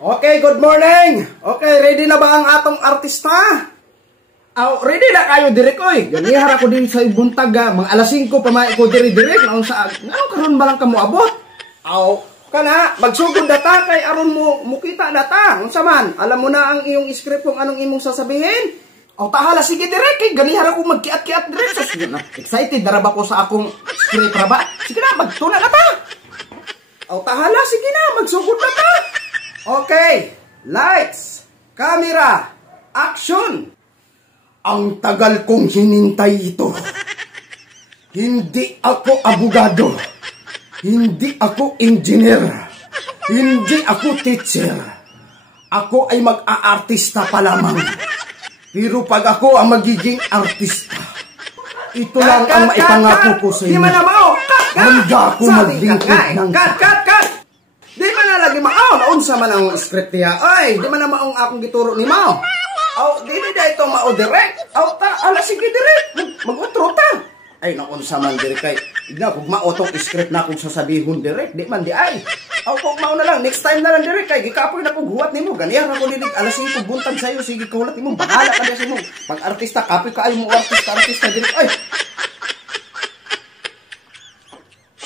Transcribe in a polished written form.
Okay, good morning. Okay, ready na ba ang atong artista? Ready na kayo diri ko eh. Ganihara ko din sa buntag mga alas 5 pa mai ko diri naon sa karon ba lang kamo abot? Kana magsugod data kay aron mo mukita data. Unsa man? Alam mo na ang iyong script kung anong imong sasabihin. Tahala sige dire kay ganihara ko magkiat-kiat dire. Excited na ba ko sa akong script ra ba? Sige na magtuna na ta. Tahala sige na magsugod na ta. Okay, lights, camera, action! Ang tagal kong hinintay ito. Hindi ako abogado. Hindi ako engineer. Hindi ako teacher. Ako ay mag-aartista pa lamang. Pero pag ako ang magiging artista, ito lang ang maipangako ko sa inyo. Di man na mao! Handa ako maglingkod ng... Cut! Di man na lagi mao, naunsa man ang script niya. Ay, di man na maong akong gituro ni Mao. Di na ito mao direct. Ala sige direct. Mag-utro ta. Ay, naunsa man direct kay. Igna, kung mao tong script na akong sasabihon direct, di man di ay. Kung mao na lang, next time na lang direct kay gikapoy na kong huwat nimo. Ganiyan ako nilig, alas 5 buntag sa'yo, sige kaulat nimo. Bahala ka na sa mo. Pag artista, kapoy ka ay mo artista direct. Ay,